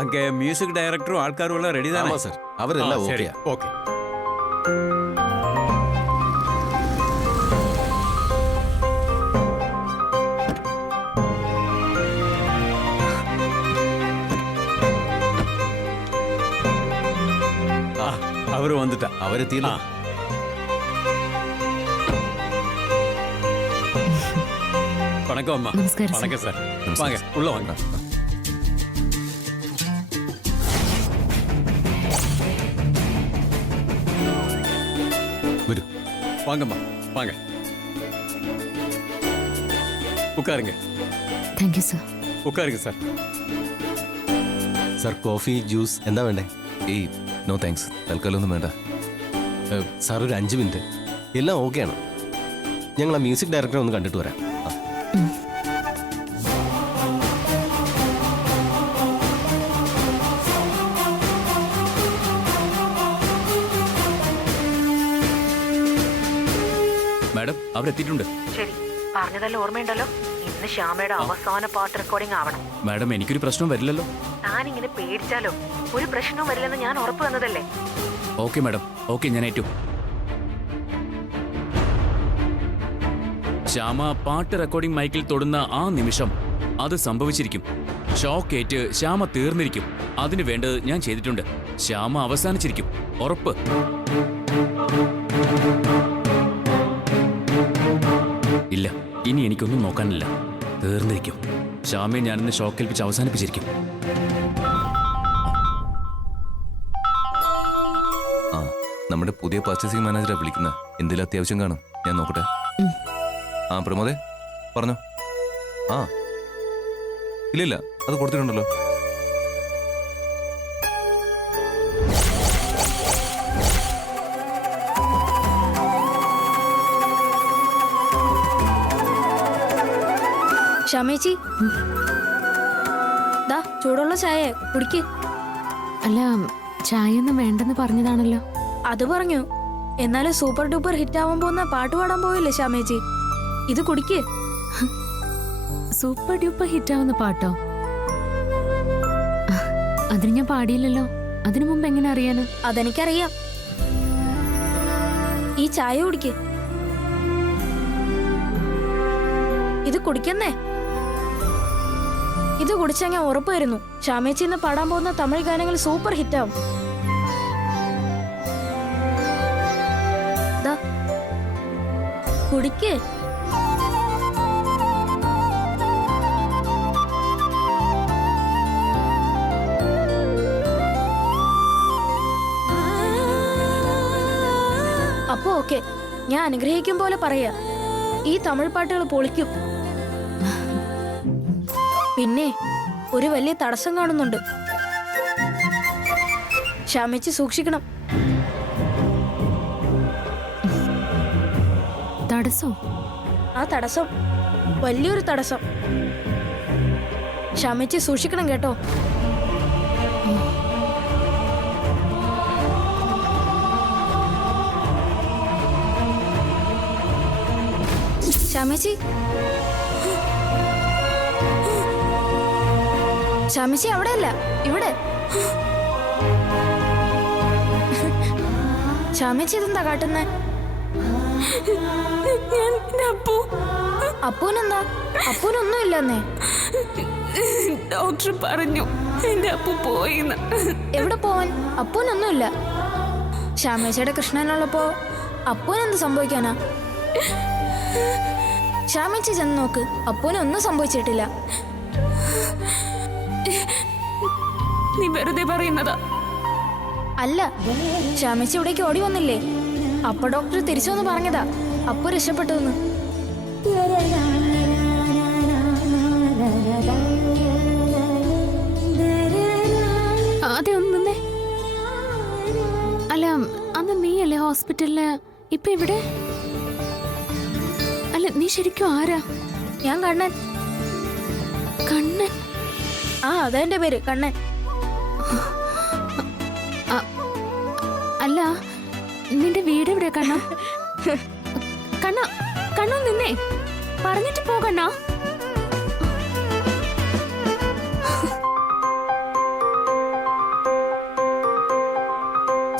அங்கே மியூசிக் டைரக்டரும் ஆள்காரும் எல்லாம் ரெடி தானே சார் அவரெல்லாம் ஓகே ஓகே அவரு வந்துட்டா அவரெத்தியில வணக்கம் அம்மா வணக்கம் சார் வாங்க உள்ள வாங்க வாங்கம்மா வாங்க உட்காருங்க താങ്ക് യു സർ ഉட்காருங்க സാർ സാർ കോഫി ജ്യൂസ് എന്താ വേണ്ടേ? ഏയ് നോ താങ്ക്സ്, തൽക്കാലം ഒന്നും വേണ്ട. സാർ ഒരു 5 മിനിറ്റ്, എല്ലാം ഓക്കെയാണ്. ഞങ്ങൾ ആ മ്യൂസിക് ഡയറക്ടറെ ഒന്ന് കണ്ടിട്ട് വരാം. മാഡം അവരെത്തിയിട്ടുണ്ട്. ശരി, പറഞ്ഞതെല്ലാം ഓർമ്മയുണ്ടല്ലോ. ഇന്ന് ശ്യാമയുടെ അവസാന പാട്ട് റെക്കോർഡിംഗ് ആവണം. മാഡം എനിക്കൊരു പ്രശ്നം വരില്ലല്ലോ. താനിങ്ങനെ പേടിച്ചാലോ? ഒരു പ്രശ്നവും വരില്ലെന്ന് ഞാൻ ഉറപ്പ് തന്നതല്ലേ. ഓക്കെ മാഡം, ഓക്കെ, ഞാൻ ഏറ്റു. ശ്യാമ പാട്ട് റെക്കോർഡിംഗ് മൈക്കിൽ തൊടുന്ന ആ നിമിഷം അത് സംഭവിച്ചിരിക്കും. ഷോക്ക് ഏറ്റ് ശ്യാമ തീർന്നിരിക്കും. അതിനു വേണ്ടത് ഞാൻ ചെയ്തിട്ടുണ്ട്. ശ്യാമ അവസാനിച്ചിരിക്കും, ഉറപ്പ്. ഇല്ല, ഇനി എനിക്കൊന്നും നോക്കാനില്ല. തീർന്നിരിക്കും. ശ്യാമയെ ഞാനിന്ന് ഷോക്കേൽപ്പിച്ച് അവസാനിപ്പിച്ചിരിക്കും. ആ, നമ്മുടെ പുതിയ പർച്ചേസിംഗ് മാനേജറെ വിളിക്കുന്ന. എന്തെങ്കിലും അത്യാവശ്യം കാണും, ഞാൻ നോക്കട്ടെ. ആ പ്രമോദേ പറഞ്ഞോ. ആ ഇല്ല അത് കൊടുത്തിട്ടുണ്ടല്ലോ. ഷമേച്ചി, ദാ ചൂടുള്ള ചായ കുടിക്ക്. അല്ല, ചായ ഒന്നും വേണ്ടെന്ന് പറഞ്ഞതാണല്ലോ. അത് പറഞ്ഞു. എന്നാലും സൂപ്പർ ഡൂപ്പർ ഹിറ്റ് ആവാൻ പോകുന്ന പാട്ട് പാടാൻ പോയില്ലേ ഷമേച്ചി? ഇത് കുടിക്ക്. സൂപ്പർ ഡ്യൂപ്പർ ഹിറ്റ് ആവുന്ന പാട്ടോ? അതിന് ഞാൻ പാടിയില്ലല്ലോ. അതിനു മുമ്പ് എങ്ങനെ അറിയാന്? അതെനിക്കറിയാം. ഈ ചായ കുടിക്ക്. ഇത് കുടിക്കുന്നേ. ഇത് കുടിച്ചാൽ ഞാൻ ഉറപ്പായിരുന്നു ഷാമേച്ചി ഇന്ന് പാടാൻ പോകുന്ന തമിഴ് ഗാനങ്ങൾ സൂപ്പർ ഹിറ്റാവും. കുടിക്ക്. അപ്പോ ഓക്കെ, ഞാൻ അനുഗ്രഹിക്കും പോലെ പറയാ. ഈ തമിഴ് പാട്ടുകൾ പൊളിക്കും. പിന്നെ ഒരു വലിയ തടസ്സം കാണുന്നുണ്ട്. ഷാമേച്ചി സൂക്ഷിക്കണം. തടസ്സം? ആ തടസ്സം വലിയൊരു തടസ്സം. ഷാമേച്ചി സൂക്ഷിക്കണം കേട്ടോ. ഷാമേച്ചി, ഷാമേച്ചി അവിടെയല്ല, ഇവിടെ. ഷാമേച്ചി ഇതെന്താ കാട്ടുന്നേ? അപ്പൂനെന്താ? അപ്പൂനൊന്നും ഇല്ലെന്നേ. ഡോക്ടർ പറഞ്ഞു എന്റെ അപ്പു പോയിന്ന്. എവിടെ പോവാൻ? അപ്പൂനൊന്നുമില്ല. ശ്യാമേച്ചിയുടെ കൃഷ്ണനുള്ളപ്പോ അപ്പൂനെന്ത് സംഭവിക്കാനാ? ശ്യാമേച്ചി ചെന്ന് നോക്ക്, അപ്പൂനൊന്നും സംഭവിച്ചിട്ടില്ല. നീ വെറുതെ പറയുന്നതാ. അല്ല, ശ്യാമേച്ചി ഇവിടേക്ക് ഓടി വന്നില്ലേ? അപ്പൊ ഡോക്ടർ തിരിച്ചു വന്ന് പറഞ്ഞതാ അപ്പു രക്ഷപ്പെട്ടു. അതെ, ഒന്ന്. അല്ല, അന്ന് നീയല്ലേ ഹോസ്പിറ്റലില്? ഇപ്പൊ ഇവിടെ? അല്ല, നീ ശരിക്കും ആരാ? ഞാൻ കണ്ണൻ. കണ്ണൻ? ആ, അതെന്റെ പേര്, കണ്ണൻ. അല്ല, നിന്റെ വീട് എവിടെയാ കണ്ണ? കണ്ണ, കണ്ണു നിന്നേ, പറഞ്ഞിട്ട് പോ കണ്ണ.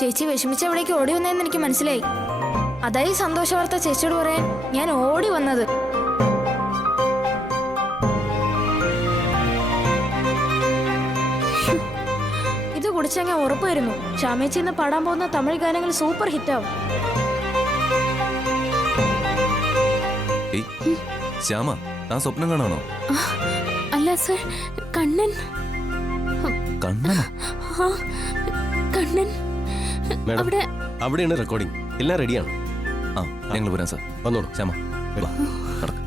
ചേച്ചി വിഷമിച്ച എവിടേക്ക് ഓടി വന്നതെന്ന് എനിക്ക് മനസ്സിലായി. അതായി സന്തോഷ വാർത്ത ചേച്ചിയോട് പറയാൻ ഞാൻ ഓടി വന്നത്. ഇത് കുടിച്ചാൽ ഞാൻ ഉറപ്പായിരുന്നു ശ്യാമേച്ചി ഇന്ന് പാടാൻ പോകുന്ന തമിഴ് ഗാനങ്ങൾ സൂപ്പർ ഹിറ്റാവും. ഏയ് ശ്യാമ, താൻ സ്വപ്നം കാണാണോ? അല്ല സർ, കണ്ണൻ. കണ്ണനാ? ആ, കണ്ണൻ മാഡം അവിടെ. അവിടെയാണ് റെക്കോർഡിംഗ്. എല്ലാം റെഡിയാണ്. ആ, ഞങ്ങൾ വരാം സാർ. വന്നോളൂ. ശ്യാമ വാ, നടക്ക്.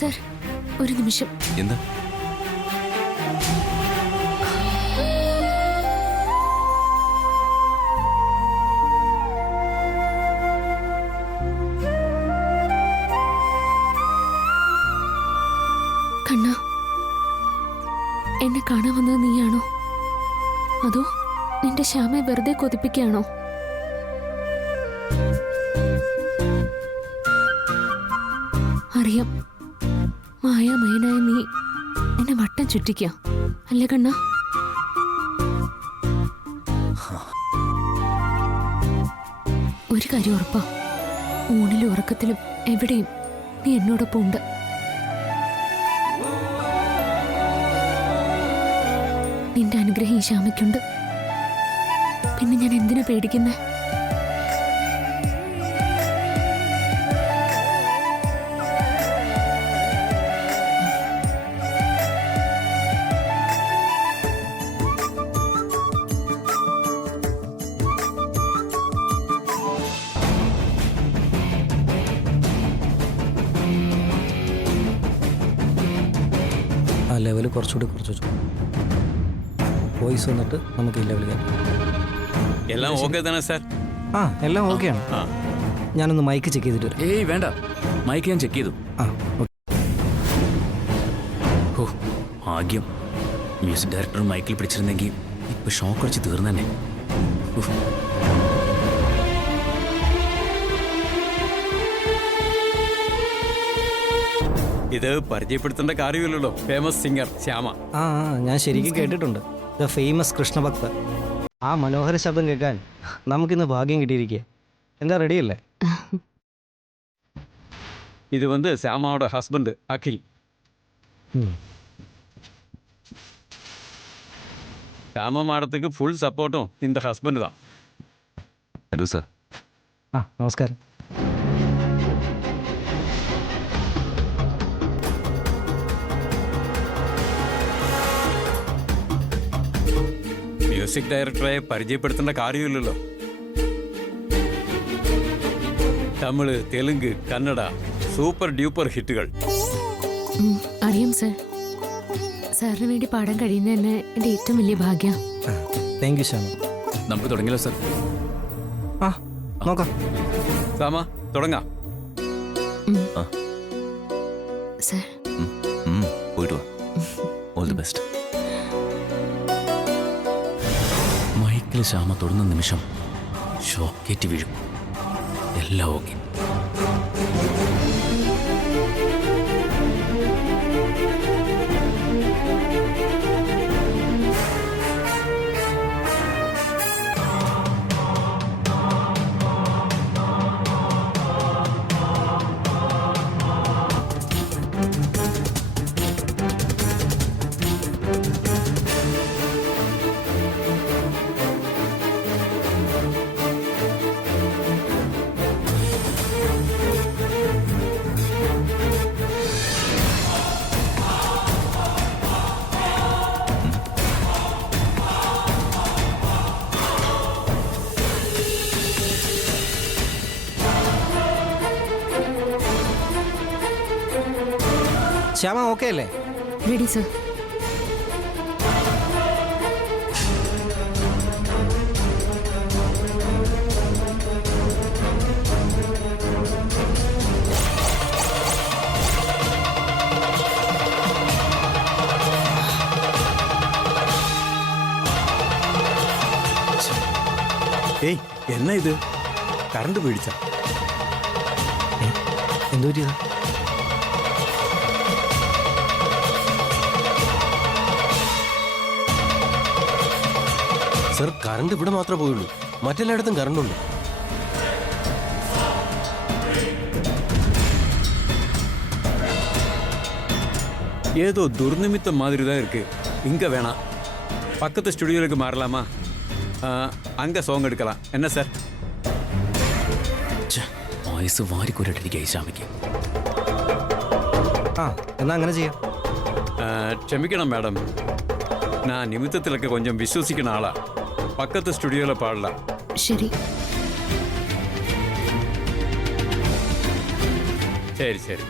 സർ, ഒരു നിമിഷം. എന്താ? കണ്ണ, എന്നെ കാണാൻ വന്നത് നീയാണോ? അതോ നിന്റെ ശ്യാമയെ വെറുതെ കൊതിപ്പിക്കുകയാണോ? അറിയാം, മായാമയനായ നീ എന്നെ വട്ടം ചുറ്റിക്കുക അല്ലേ കണ്ണ? ഒരു കാര്യം ഉറപ്പാ, ഊണിലും ഉറക്കത്തിലും എവിടെയും നീ എന്നോടൊപ്പം ഉണ്ട്. നിന്റെ അനുഗ്രഹം ഈ ശ്യാമയ്ക്കുണ്ട്. പിന്നെ ഞാൻ എന്തിനാ പേടിക്കുന്നേ? ആ ലെവൽ കുറച്ചുകൂടി കുറച്ച് വെച്ചു. വോയിസ് വന്നിട്ട് നമുക്ക് ഈ ലെവൽ കയറ്റാം. എല്ലാം ഓക്കെ തന്നെ സാർ? ആ എല്ലാം ഓക്കെയാണ്. ആ, ഞാനൊന്ന് മൈക്ക് ചെക്ക് ചെയ്തിട്ട് വരാം. ഏയ് വേണ്ട, മൈക്ക് ഞാൻ ചെക്ക് ചെയ്തു. ആ ഓക്കെ. ഓ ഭാഗ്യം, മ്യൂസിക് ഡയറക്ടർ മൈക്കിൽ പിടിച്ചിരുന്നെങ്കിൽ ഇപ്പൊ ഷോക്ക് അടിച്ച് തീർന്നെ. ഇത് പരിചയപ്പെടുത്തേണ്ട കാര്യമില്ലല്ലോ. Famous singer Shyama. ആ ഞാൻ ശരിക്കും കേട്ടിട്ടുണ്ട്, ദ ഫേമസ് കൃഷ്ണഭക്ത. ആ മനോഹര ശബ്ദം കേൾക്കാൻ നമുക്കിന്ന് ഭാഗ്യം കിട്ടിയിരിക്കുക. എന്താ റെഡിയല്ലേ? இது வந்து ശ്യാമയുടെ ഹസ്ബൻഡ് അഖിൽ. ശ്യാമ മാഡத்துக்கு ഫുൾ സപ്പോർട്ടും இந்த ഹസ്ബൻഡ് தான். Hello sir. ആ നമസ്കാരം. മ്യൂസിക് ഡയറക്ടറെ പരിചയപ്പെടുത്തേണ്ട കാര്യമില്ലല്ലോ. തമിഴ്, തെലുങ്ക്, കന്നഡ സൂപ്പർ ഡ്യൂപ്പർ ഹിറ്റുകൾ. അറിയാം സർ, സാറിന് വേണ്ടി പാടാൻ കഴിയുന്ന തന്നെ എൻ്റെ ഏറ്റവും വലിയ ഭാഗ്യം. Thank you Shyama. നമുക്ക് തുടങ്ങിയല്ലോ സാർ. ആ നോക്കാം. ശ്യാമ തുടങ്ങാം. സർ, പോയിട്ട് വാ. All the best. മൈക്കിൽ ശ്യാമ തൊടുന്ന നിമിഷം ഷോക്കേറ്റ് വീഴും. എല്ലാം ഓക്കെ. ശ്യാമ ഓക്കെ അല്ലേ? Ready sir. ഏയ് എന്നാ ഇത്? കറണ്ട് പിടിച്ച? എന്തോ പറ്റിയതാ? സർ കറണ്ട് ഇവിടെ മാത്രമേ പോയുള്ളൂ, മറ്റെല്ലായിടത്തും കറണ്ട് ഉണ്ട്. ஏதோ துர்நிமித்தம் மாதிரி தான் இருக்கு. இங்க வேணாம், பக்கத்து ஸ்டுடியோலுக்கு மாறலாமா? அங்க சோங் எடுக்கலாம். என்ன சார்? വയസ്സ് വാരിക്കൂരട്ടിരിക്കുക ശ്യാമയ്ക്ക്. ആ എന്നാ അങ്ങനെ ചെയ്യാം. ക്ഷമിക്കണം മാഡം, நான் நிமித்தத்திலக்கு கொஞ்சம் விசுவசிக்கிற ஆளா. பக்கத்து ஸ்டுடியோவில் பாடலாம். ശരി. சரி சரி.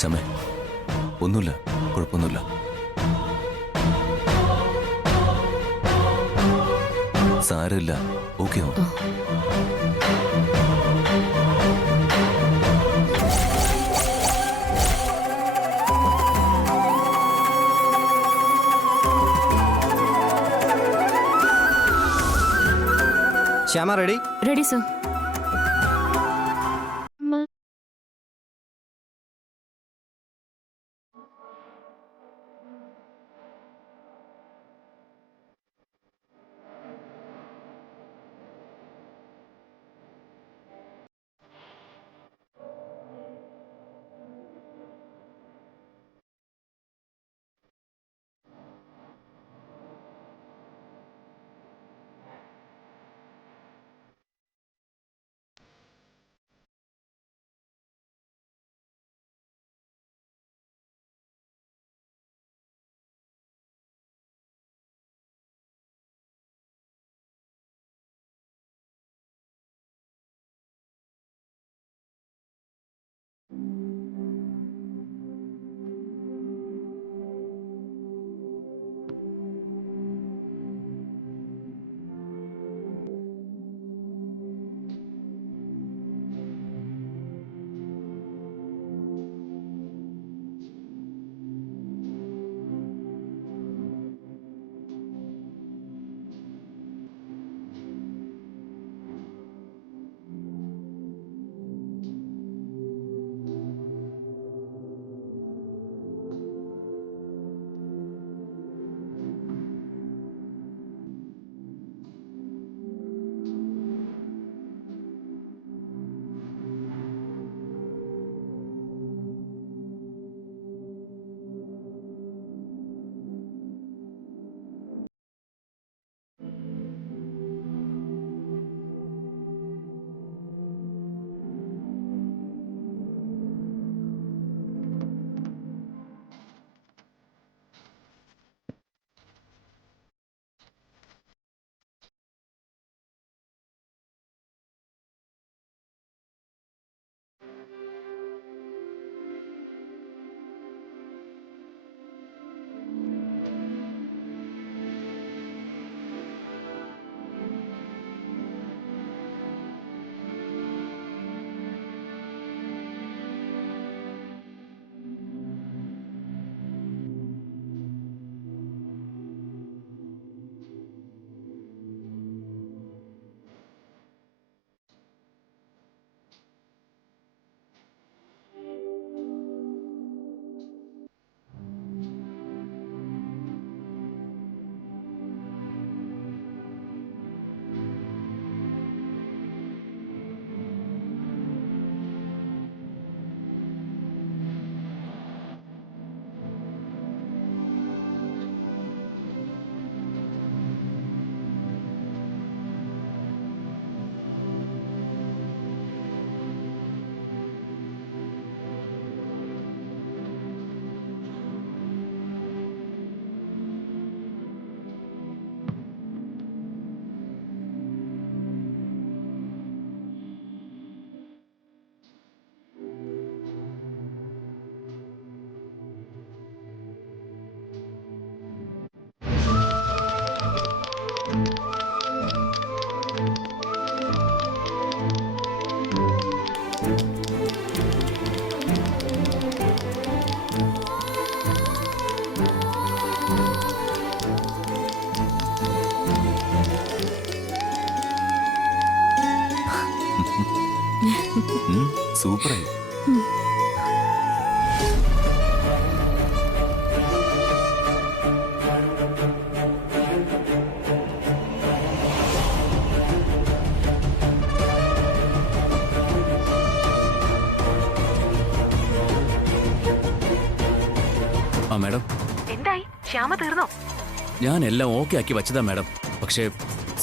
ശ്യാമേ, ഒന്നുമില്ല, കുഴപ്പമൊന്നുമില്ല. സാരമില്ല, ഓക്കെ ആവും. ശ്യാമ റെഡി? Ready sir. സൂപ്പറായി. ശ്യാമ തീർന്നോ? ഞാൻ എല്ലാം ഓക്കെ ആക്കി വച്ചതാ മാഡം. പക്ഷേ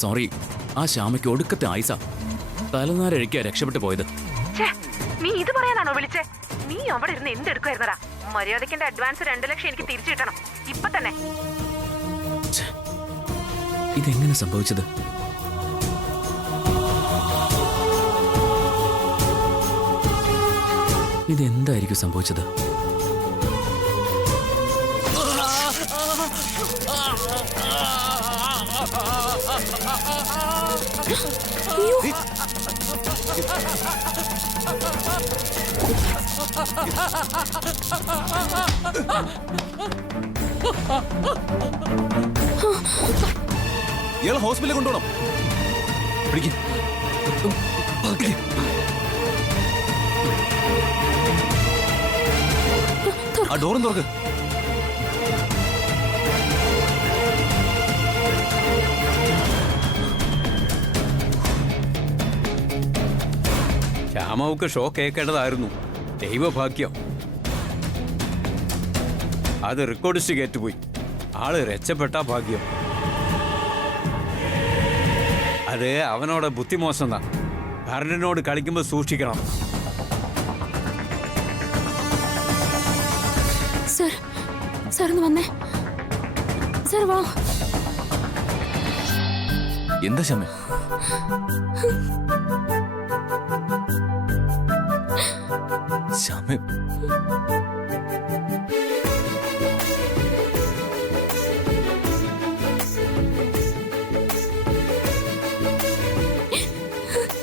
സോറി, ആ ശ്യാമയ്ക്ക് ഒടുക്കത്തെ ആയുസാ. തലനാരഴിക്കാ രക്ഷപ്പെട്ടു പോയത്. ഛേ, നീ ഇത് പറയാനാണോ വിളിച്ചേ? നീ അവിടെ ഇരുന്ന് എന്തെടുക്കുവായിരുന്നടാ? മര്യാദയ്ക്ക് എന്റെ അഡ്വാൻസ് 2 ലക്ഷം എനിക്ക് തിരിച്ചു കിട്ടണം ഇപ്പൊ തന്നെ. ഛെ, ഇതെങ്ങനെ സംഭവിച്ചത്? ഇതെന്തായിരിക്കും സംഭവിച്ചത്? ഇയാൾ ഹോസ്പിറ്റലിൽ കൊണ്ടുപോകണം. പിടിക്ക്. ആ ഡോറും തുറക്ക്. ശ്യാമവുക്ക് ഷോക്ക് ഏൽക്കേണ്ടതായിരുന്നു. ദൈവഭാഗ്യം. അത് റെക്കോർഡിസ്റ്റ് കേറ്റുപോയി. ആള് രക്ഷപ്പെട്ട ഭാഗ്യം. അത് അവനോട് ബുദ്ധിമോശം താ. കരണ്ടിനോട് കളിക്കുമ്പോൾ സൂക്ഷിക്കണം. സർ, സർ ഒന്ന് വന്നേ. സർ വാ. എന്താ ശ്യാമേ? ശ്യാമേ,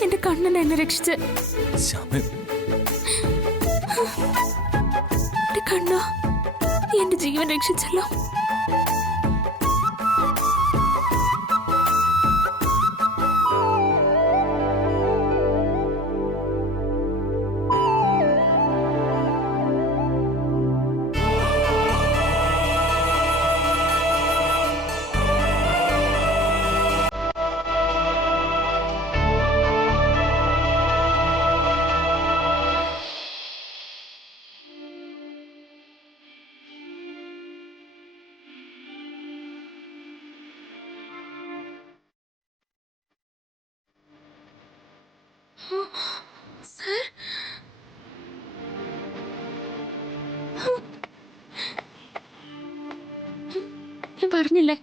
എന്റെ കണ്ണൻ എന്നെ രക്ഷിച്ച്. ശ്യാമേ, എന്റെ കണ്ണ, എന്റെ ജീവൻ രക്ഷിച്ചല്ലോ. ഞാൻ പറഞ്ഞില്ലേ,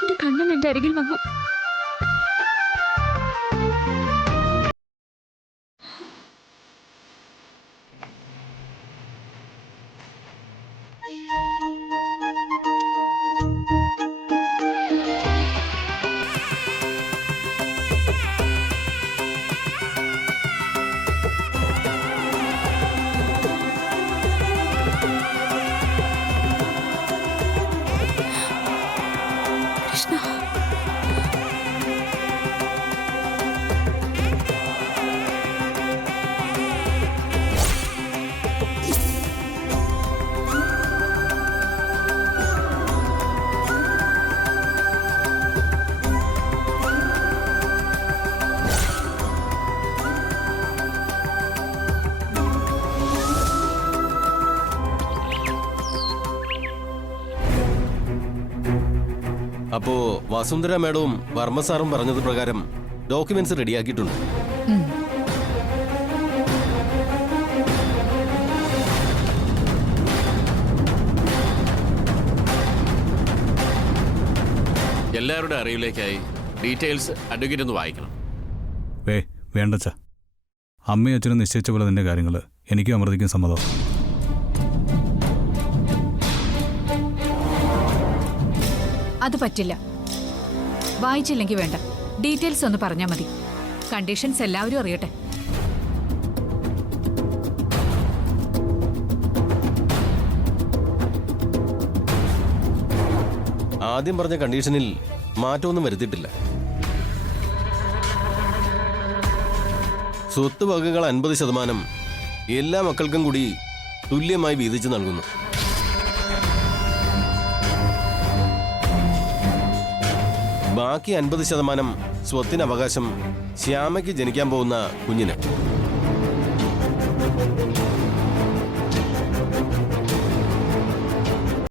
എന്റെ കണ്ണൻ എന്റെ അരികിൽ വന്നു. കൃഷ്ണ, അപ്പോ വസുന്ധര മാഡവും വർമ്മ സാറും പറഞ്ഞത് പ്രകാരം ഡോക്യുമെന്റ്സ് റെഡിയാക്കിയിട്ടുണ്ട്. എല്ലാവരുടെ അറിവിലേക്കായി ഡീറ്റെയിൽസ് അഡ്വക്കേറ്റ് ഒന്ന് വായിക്കണം. വേണ്ടച്ച. അമ്മയും അച്ഛനും നിശ്ചയിച്ച പോലെ തന്നെ കാര്യങ്ങൾ എനിക്കും അമൃതയ്ക്കും സമ്മതം. അത് പറ്റില്ല. വായിച്ചില്ലെങ്കിൽ വേണ്ട, ഡീറ്റെയിൽസ് ഒന്ന് പറഞ്ഞാൽ മതി. കണ്ടീഷൻസ് എല്ലാവരും അറിയട്ടെ. ആദ്യം പറഞ്ഞ കണ്ടീഷനിൽ മാറ്റമൊന്നും വരുത്തിയിട്ടില്ല. സ്വത്ത് വകകൾ 50% എല്ലാ മക്കൾക്കും കൂടി തുല്യമായി വീതിച്ചു നൽകുന്നു. ബാക്കി 50% സ്വത്തിന് അവകാശം ശ്യാമയ്ക്ക് ജനിക്കാൻ പോകുന്ന കുഞ്ഞിന്.